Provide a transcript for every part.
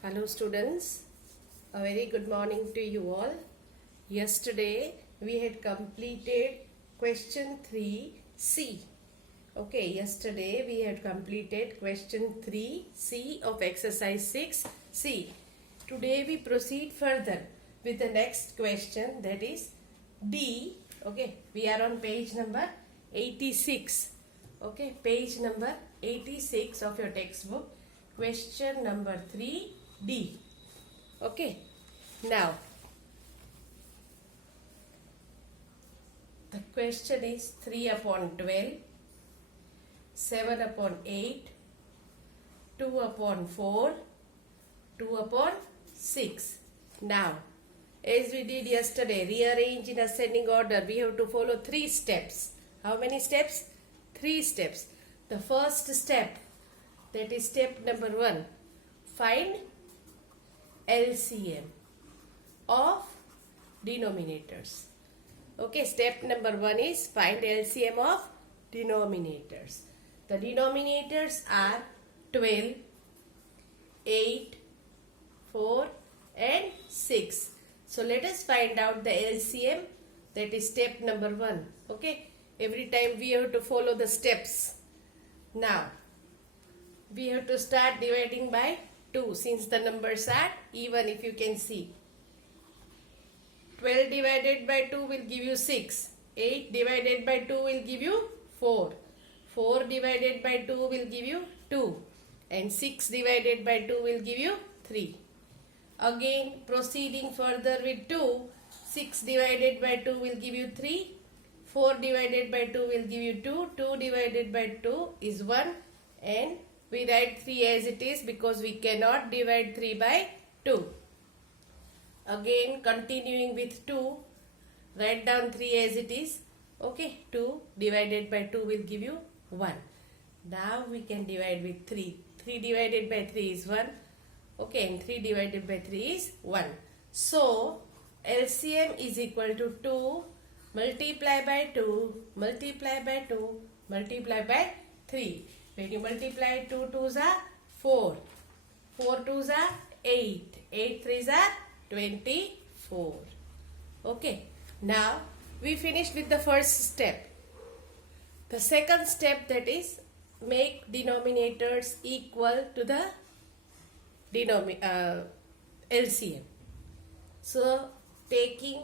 Hello students, a very good morning to you all. Yesterday we had completed question 3C. Okay, yesterday we had completed question 3C of exercise 6C. Today we proceed further with the next question, that is D. Okay, we are on page number 86. Okay, page number 86 of your textbook. Question number 3D. Okay, now the question is 3 upon 12, 7 upon 8, 2 upon 4, 2 upon 6. Now, as we did yesterday, rearrange in ascending order. We have to follow 3 steps. How many steps? 3 steps. The first step, that is step number 1. Find LCM of denominators. Okay, step number 1 is find LCM of denominators. The denominators are 12, 8, 4 and 6. So let us find out the LCM. That is step number 1. Okay, every time we have to follow the steps. Now, we have to start dividing by 2 since the numbers are even, if you can see. 12 divided by 2 will give you 6. 8 divided by 2 will give you 4. 4 divided by 2 will give you 2. And 6 divided by 2 will give you 3. Again, proceeding further with 2. 6 divided by 2 will give you 3. 4 divided by 2 will give you 2. 2 divided by 2 is 1. And we write 3 as it is because we cannot divide 3 by 2. Again, continuing with 2, write down 3 as it is. Okay, 2 divided by 2 will give you 1. Now we can divide with 3. 3 divided by 3 is 1. Okay, and 3 divided by 3 is 1. So, LCM is equal to 2 multiply by 2 multiply by 2 multiply by 3. When you multiply 2 2s are 4. 4 2s are 8. 8 3s are 24. Okay. Now, we finished with the first step. The second step, that is make denominators equal to the LCM. So, taking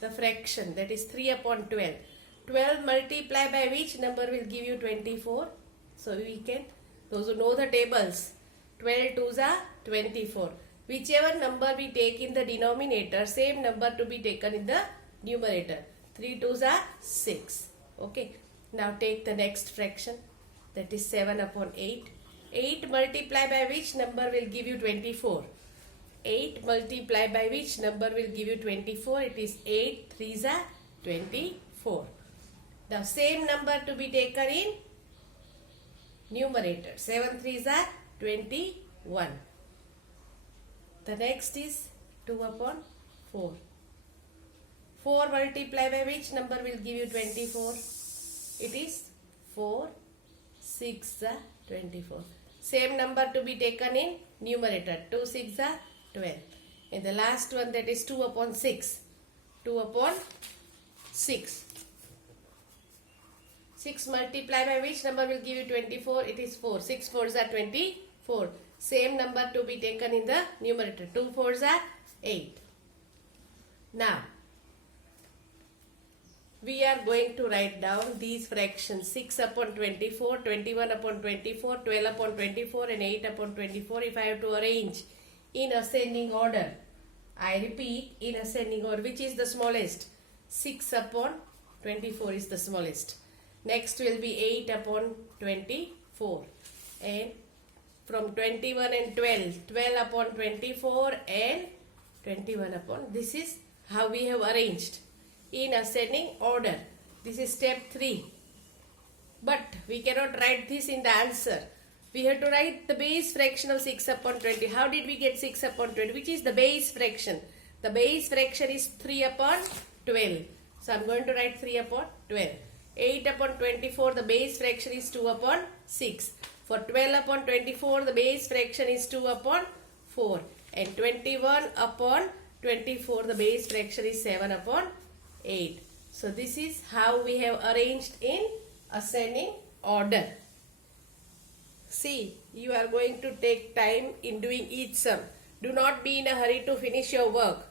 the fraction, that is 3 upon 12. 12 multiply by which number will give you 24? So we can, those who know the tables, 12 2s are 24. Whichever number we take in the denominator, same number to be taken in the numerator. 3 2s are 6. Okay. Now take the next fraction, that is 7 upon 8. 8 multiply by which number will give you 24? 8 multiply by which number will give you 24? It is 8 3s are 24. The same number to be taken in numerator. 7 3s are 21. The next is 2 upon 4. 4 multiply by which number will give you 24? It is 4 6 are 24. Same number to be taken in numerator. 2 6 are 12. And the last one, that is 2 upon 6. 2 upon 6. 6 multiply by which number will give you 24? It is 4. 6 4s are 24. Same number to be taken in the numerator. 2 4s are 8. Now, we are going to write down these fractions. 6 upon 24, 21 upon 24, 12 upon 24 and 8 upon 24. If I have to arrange in ascending order, I repeat, in ascending order, which is the smallest? 6 upon 24 is the smallest. Next will be 8 upon 24. And from 21 and 12, 12 upon 24 and 21 upon. This is how we have arranged in ascending order. This is step 3. But we cannot write this in the answer. We have to write the base fraction of 6 upon 20. How did we get 6 upon 20? Which is the base fraction? The base fraction is 3 upon 12. So I am going to write 3 upon 12. 8 upon 24, the base fraction is 2 upon 6. For 12 upon 24, the base fraction is 2 upon 4. And 21 upon 24, the base fraction is 7 upon 8. So this is how we have arranged in ascending order. See, you are going to take time in doing each sum. Do not be in a hurry to finish your work.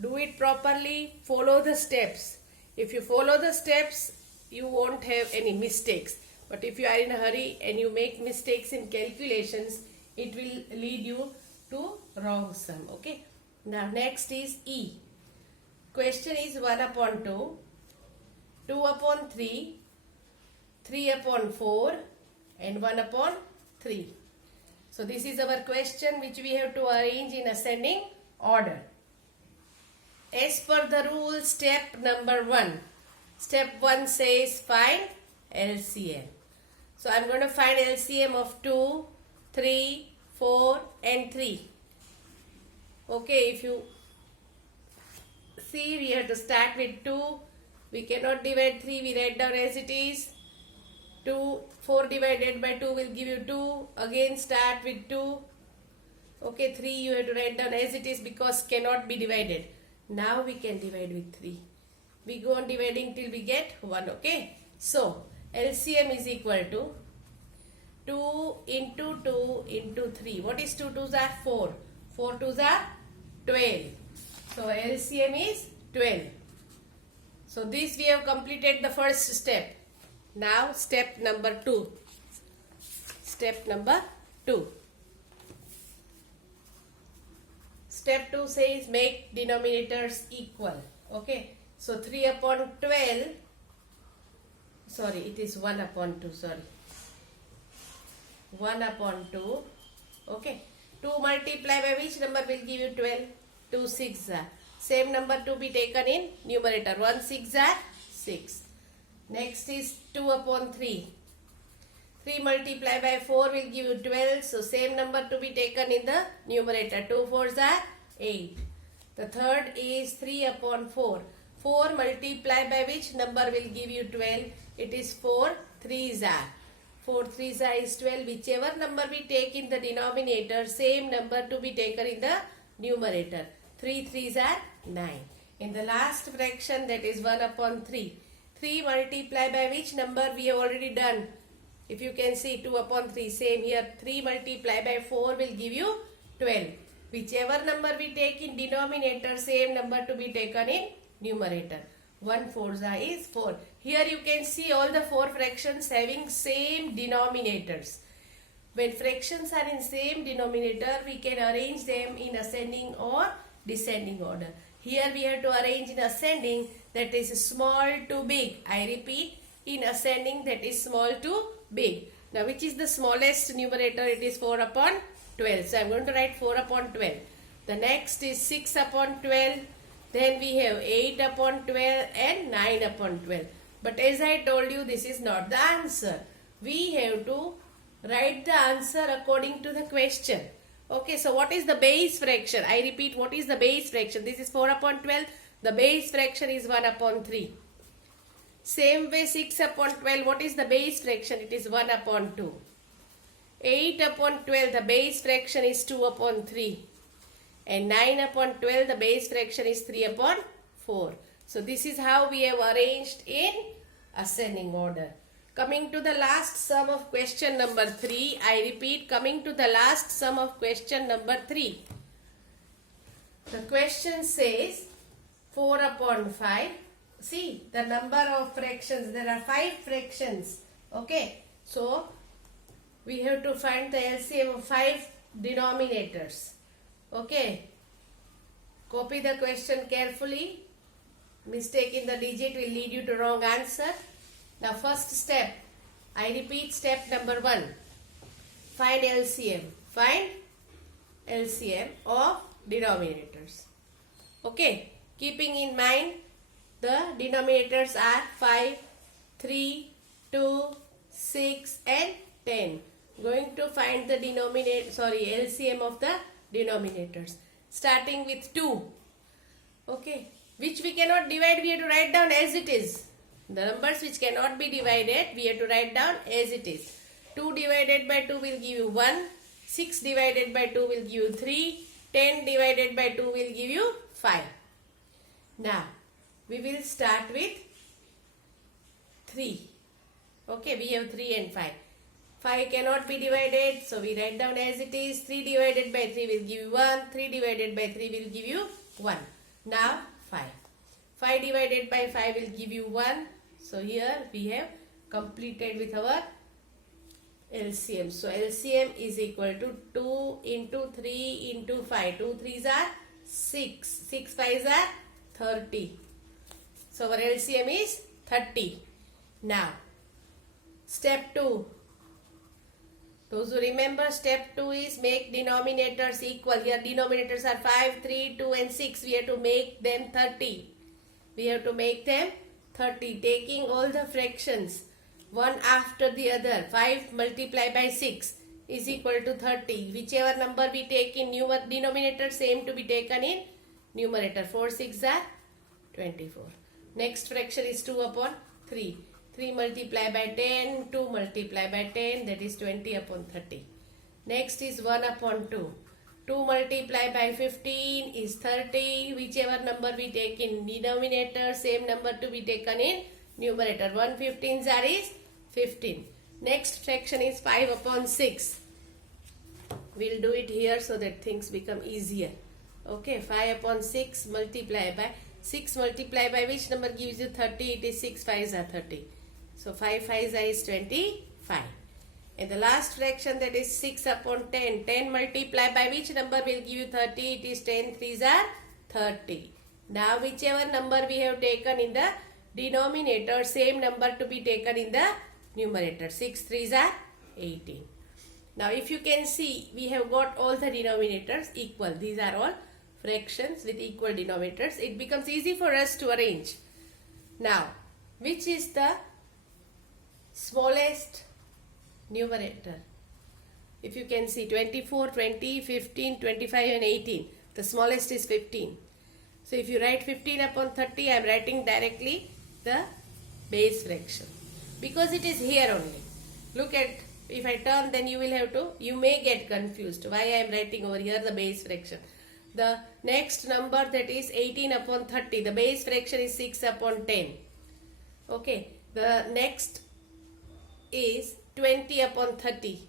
Do it properly, follow the steps. If you follow the steps, you won't have any mistakes. But if you are in a hurry and you make mistakes in calculations, it will lead you to wrong sum. Okay. Now next is E. Question is 1 upon 2, 2 upon 3, 3 upon 4 and 1 upon 3. So this is our question which we have to arrange in ascending order. As per the rule, step number 1. Step 1 says find LCM. So I am going to find LCM of 2, 3, 4 and 3. Okay, if you see, we have to start with 2. We cannot divide 3. We write down as it is. 4 divided by 2 will give you 2. Again start with 2. Okay, 3 you have to write down as it is because cannot be divided. Now we can divide with 3. We go on dividing till we get 1. Okay. So LCM is equal to 2 into 2 into 3. What is 2 2s are 4. 4 2s are 12. So LCM is 12. So this we have completed the first step. Now step number 2. Step number 2. Step 2 says make denominators equal. Okay. So 3 upon 12. Sorry, it is 1 upon 2. Sorry. 1 upon 2. Okay. 2 multiply by which number will give you 12? 2 6 are. Same number to be taken in numerator. 1 6 are 6. Next is 2 upon 3. 3 multiply by 4 will give you 12. So same number to be taken in the numerator. 2 4s are 8. The third is 3 upon 4. 4 multiply by which number will give you 12? It is 4 3s are. 4 3s are is 12. Whichever number we take in the denominator, same number to be taken in the numerator. 3 3s are 9. In the last fraction, that is 1 upon 3. 3 multiply by which number we have already done. If you can see 2 upon 3, same here. 3 multiply by 4 will give you 12. Whichever number we take in denominator, same number to be taken in numerator. 1 4s is 4. Here you can see all the 4 fractions having same denominators. When fractions are in same denominator, we can arrange them in ascending or descending order. Here we have to arrange in ascending, that is small to big. I repeat, in ascending, that is small to big. Now which is the smallest numerator? It is 4 upon 12. So I am going to write 4 upon 12. The next is 6 upon 12. Then we have 8 upon 12 and 9 upon 12. But as I told you, this is not the answer. We have to write the answer according to the question. Okay, so what is the base fraction? I repeat, what is the base fraction? This is 4 upon 12. The base fraction is 1 upon 3. Same way 6 upon 12. What is the base fraction? It is 1 upon 2. 8 upon 12. The base fraction is 2 upon 3. And 9 upon 12. The base fraction is 3 upon 4. So this is how we have arranged in ascending order. Coming to the last sum of question number 3. I repeat, coming to the last sum of question number 3. The question says 4 upon 5. See the number of fractions. There are 5 fractions. Okay. So we have to find the LCM of 5 denominators. Okay. Copy the question carefully. Mistake in the digit will lead you to wrong answer. Now first step, I repeat, step number 1. Find LCM. Find LCM of denominators. Okay. Keeping in mind the denominators are 5, 3, 2, 6 and 10. Going to find the LCM of the denominators. Starting with 2. Okay. Which we cannot divide, we have to write down as it is. The numbers which cannot be divided, we have to write down as it is. 2 divided by 2 will give you 1. 6 divided by 2 will give you 3. 10 divided by 2 will give you 5. Now, we will start with 3. Okay, we have 3 and 5. 5 cannot be divided, so we write down as it is. 3 divided by 3 will give you 1. 3 divided by 3 will give you 1. Now, 5. 5 divided by 5 will give you 1. So, here we have completed with our LCM. So, LCM is equal to 2 into 3 into 5. 2 3s are 6. 6 5s are 30. So, our LCM is 30. Now, step 2. Those who remember, step 2 is make denominators equal. Here denominators are 5, 3, 2 and 6. We have to make them 30. We have to make them 30. Taking all the fractions one after the other. 5 multiplied by 6 is equal to 30. Whichever number we take in denominator, same to be taken in numerator. 4 6 are 24. Next fraction is 2 upon 3. 3 multiplied by 10, 2 multiplied by 10, that is 20 upon 30. Next is 1 upon 2. 2 multiplied by 15 is 30. Whichever number we take in denominator, same number to be taken in numerator. 1 15s are is 15. Next fraction is 5 upon 6. We'll do it here so that things become easier. Okay, 5 upon 6 multiplied by 6 multiplied by which number gives you 30? It is 6 5s are 30. So 5 5s are is 25. And the last fraction, that is 6 upon 10. 10 multiplied by which number will give you 30? It is 10 3s are 30. Now whichever number we have taken in the denominator, same number to be taken in the numerator. 6 3s are 18. Now if you can see, we have got all the denominators equal. These are all fractions with equal denominators. It becomes easy for us to arrange. Now, which is the smallest numerator? If you can see, 24, 20, 15, 25 and 18. The smallest is 15. So if you write 15 upon 30, I am writing directly the base fraction. Because it is here only. Look at, if I turn, then you will have to, you may get confused. Why I am writing over here the base fraction. The next number, that is 18 upon 30. The base fraction is 6 upon 10. Okay. The next is 20 upon 30.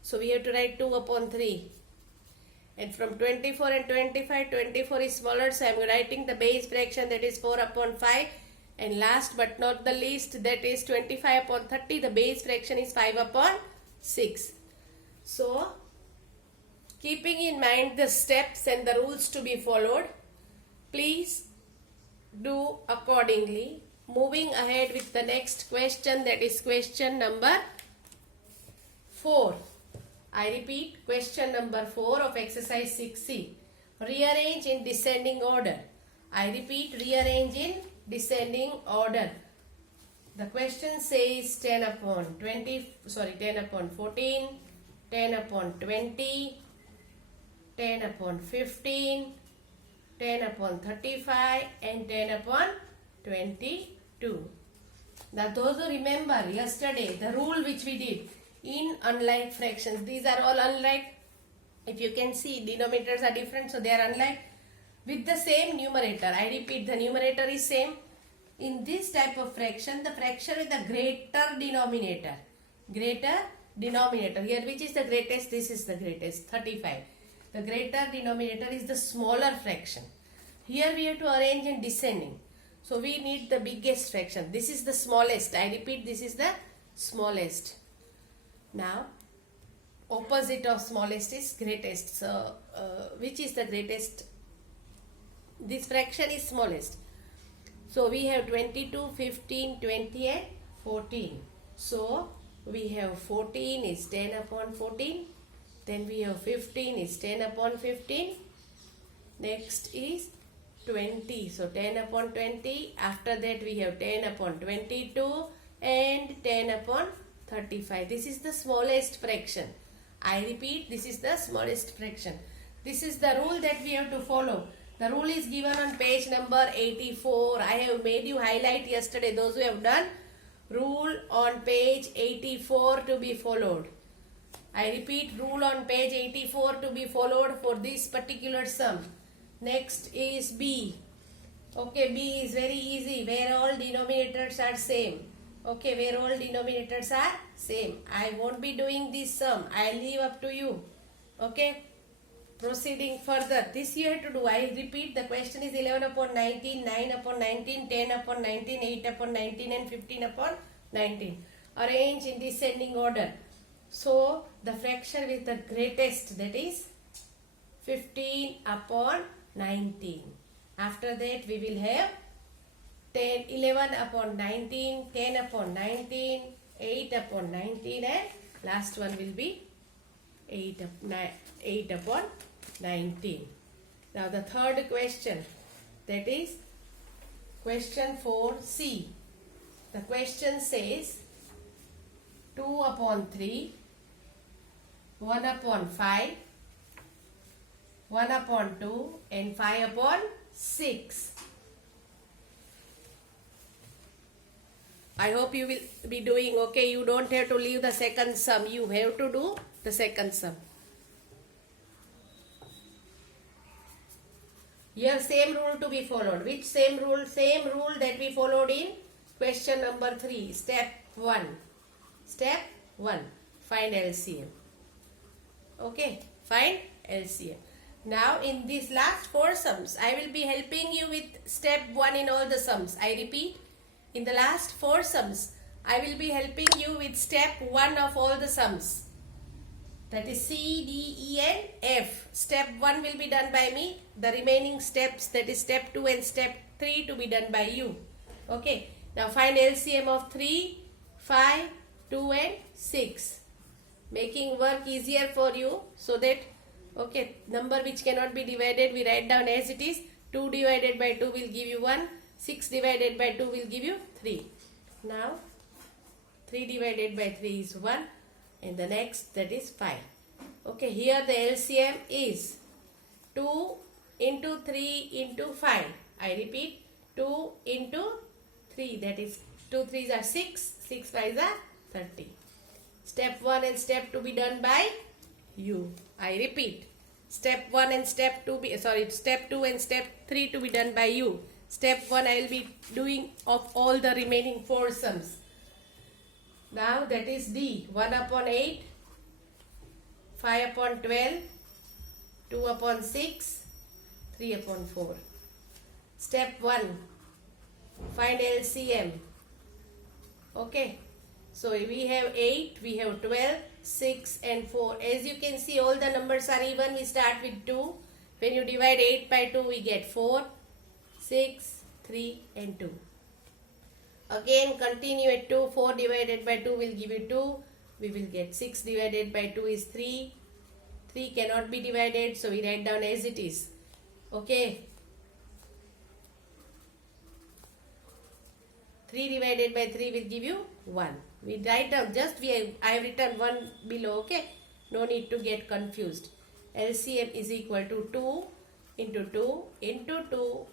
So we have to write 2 upon 3. And from 24 and 25, 24 is smaller. So I am writing the base fraction, that is 4 upon 5. And last but not the least, that is 25 upon 30. The base fraction is 5 upon 6. So, keeping in mind the steps and the rules to be followed, please do accordingly. Moving ahead with the next question, that is question number 4. I repeat, question number 4 of exercise 6C. Rearrange in descending order. I repeat, rearrange in descending order. The question says 10 upon 14, 10 upon 20, 10 upon 15, 10 upon 35 and 10 upon 22. Now those who remember yesterday the rule which we did in unlike fractions, these are all unlike. If you can see, denominators are different, so they are unlike. With the same numerator, I repeat, the numerator is same. In this type of fraction, the fraction with the greater denominator. Greater denominator. Here which is the greatest? This is the greatest, 35. The greater denominator is the smaller fraction. Here we have to arrange in descending. So we need the biggest fraction. This is the smallest. I repeat, this is the smallest. Now, opposite of smallest is greatest. So, which is the greatest? This fraction is smallest. So, we have 22, 15, 20 and 14. So, we have 14 is 10 upon 14. Then we have 15 is 10 upon 15. Next is 20. So, 10 upon 20. After that, we have 10 upon 22 and 10 upon 35. This is the smallest fraction. I repeat, this is the smallest fraction. This is the rule that we have to follow. The rule is given on page number 84. I have made you highlight yesterday, those who have done. Rule on page 84 to be followed. I repeat, rule on page 84 to be followed for this particular sum. Next is B. Okay, B is very easy, where all denominators are same. Okay, where all denominators are same. I won't be doing this sum. I'll leave up to you. Okay, proceeding further. This you have to do. I repeat, the question is 11 upon 19, 9 upon 19, 10 upon 19, 8 upon 19 and 15 upon 19. Arrange in descending order. So, the fraction with the greatest, that is 15 upon 19. After that, we will have 10, 11 upon 19, 10 upon 19, 8 upon 19 and last one will be 8 upon 19. Now the third question, that is question 4C. The question says 2 upon 3, 1 upon 5, 1 upon 2 and 5 upon 6. I hope you will be doing okay. You don't have to leave the second sum. You have to do the second sum. Here same rule to be followed. Which same rule? Same rule that we followed in question number 3. Step 1. Step 1. Find LCM. Okay. Find LCM. Now in these last 4 sums, I will be helping you with step 1 in all the sums. I repeat. In the last 4 sums, I will be helping you with step 1 of all the sums. That is C, D, E and F. Step 1 will be done by me. The remaining steps, that is step 2 and step 3 to be done by you. Okay. Now find LCM of 3, 5, 2 and 6. Making work easier for you so that, okay, number which cannot be divided, we write down as it is. 2 divided by 2 will give you 1. 6 divided by 2 will give you 3. Now 3 divided by 3 is 1 and the next, that is 5. Okay, here the LCM is 2 into 3 into 5. I repeat, 2 into 3, that is 2 3s are 6, 6 5s are 30. Step 1 and step 2 be done by you. I repeat, step 1 and step 2 step 2 and step 3 to be done by you. Step 1 I will be doing of all the remaining 4 sums. Now that is D. 1 upon 8, 5 upon 12, 2 upon 6, 3 upon 4. Step 1. Find LCM. Okay. So we have 8, we have 12, 6 and 4. As you can see, all the numbers are even. We start with 2. When you divide 8 by 2, we get 4. 6, 3 and 2. Again continue at 2. 4 divided by 2 will give you 2. We will get 6 divided by 2 is 3. 3 cannot be divided, so we write down as it is. Okay. 3 divided by 3 will give you 1. We write down, I have written 1 below, okay. No need to get confused. LCM is equal to 2 into 2 into 2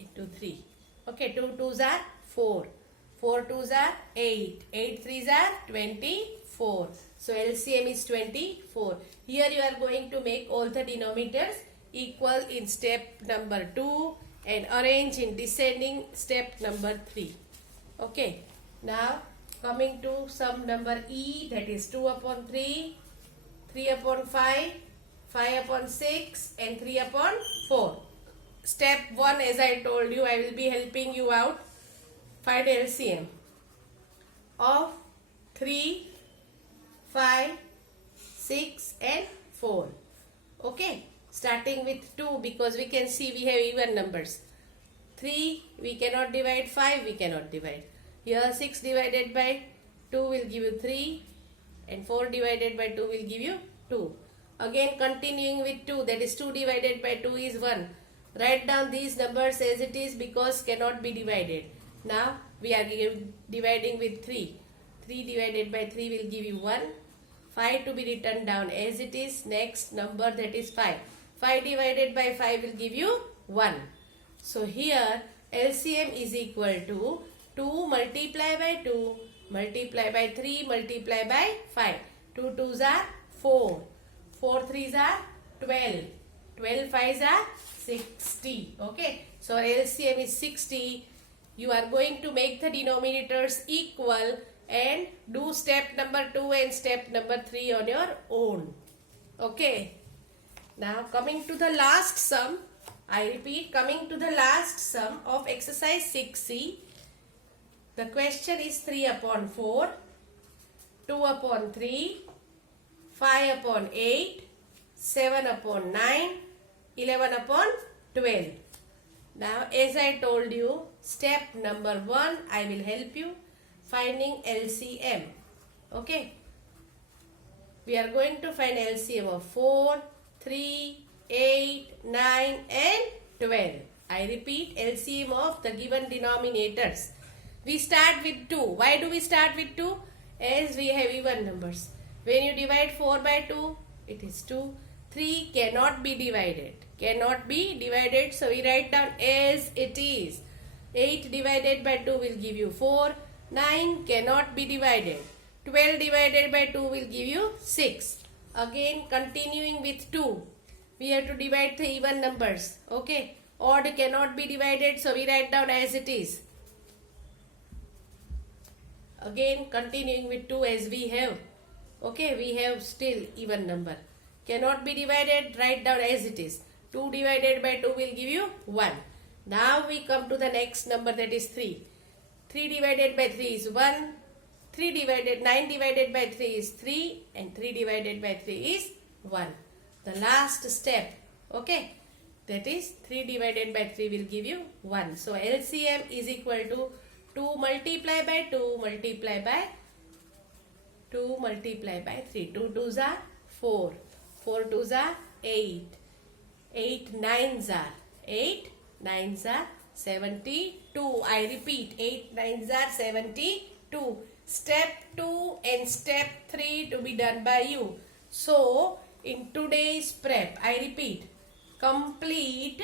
into 3. Okay, 2 2s are 4. 4 2s are 8. 8 3s are 24. So LCM is 24. Here you are going to make all the denominators equal in step number 2 and arrange in descending step number 3. Okay. Now coming to sum number E, that is 2 upon 3, 3 upon 5, 5 upon 6 and 3 upon 4. Step 1, as I told you, I will be helping you out. Find LCM of 3, 5, 6 and 4. Okay. Starting with 2 because we can see we have even numbers. 3 we cannot divide, 5 we cannot divide. Here 6 divided by 2 will give you 3 and 4 divided by 2 will give you 2. Again continuing with 2, that is 2 divided by 2 is 1. Write down these numbers as it is because cannot be divided. Now we are dividing with 3. 3 divided by 3 will give you 1. 5 to be written down as it is. Next number, that is 5. 5 divided by 5 will give you 1. So here LCM is equal to 2 multiply by 2 multiply by 3 multiply by 5. 2 2s are 4. 4 3s are 12. 12 5s are 60. Okay. So our LCM is 60. You are going to make the denominators equal and do step number 2 and step number 3 on your own. Okay. Now coming to the last sum. I repeat, coming to the last sum of exercise 6C. The question is 3 upon 4, 2 upon 3, 5 upon 8, 7 upon 9, 11 upon 12. Now as I told you, step number 1, I will help you finding LCM. Okay. We are going to find LCM of 4, 3, 8, 9 and 12. I repeat, LCM of the given denominators. We start with 2. Why do we start with 2? As we have even numbers. When you divide 4 by 2, it is 2. 3 cannot be divided. Cannot be divided. So we write down as it is. 8 divided by 2 will give you 4. 9 cannot be divided. 12 divided by 2 will give you 6. Again continuing with 2. We have to divide the even numbers. Okay. Odd cannot be divided. So we write down as it is. Again continuing with 2 as we have. Okay. We have still even number. Cannot be divided. Write down as it is. 2 divided by 2 will give you 1. Now we come to the next number, that is 3. 3 divided by 3 is 1. 9 divided by 3 is 3 and 3 divided by 3 is 1. The last step, okay, that is 3 divided by 3 will give you 1. So LCM is equal to 2 multiply by 2 multiply by 2 multiply by 3. 2 2s are 4. 4 2s are 8. 8 9s are 72. I repeat, 8 9s are 72. Step 2 and step 3 to be done by you. So in today's prep, I repeat, complete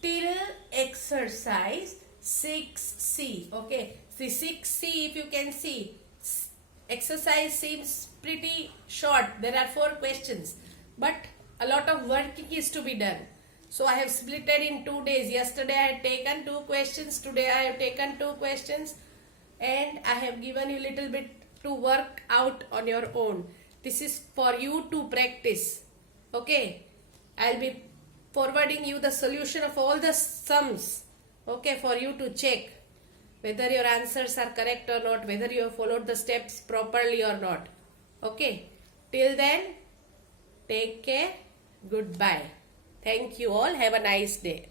till exercise 6C. Okay, the 6C, if you can see, exercise seems pretty short. There are 4 questions, but a lot of working is to be done. So I have split it in 2 days. Yesterday I had taken 2 questions. Today I have taken 2 questions. And I have given you little bit to work out on your own. This is for you to practice. Okay. I'll be forwarding you the solution of all the sums. Okay. For you to check whether your answers are correct or not. Whether you have followed the steps properly or not. Okay. Till then, take care. Goodbye. Thank you all. Have a nice day.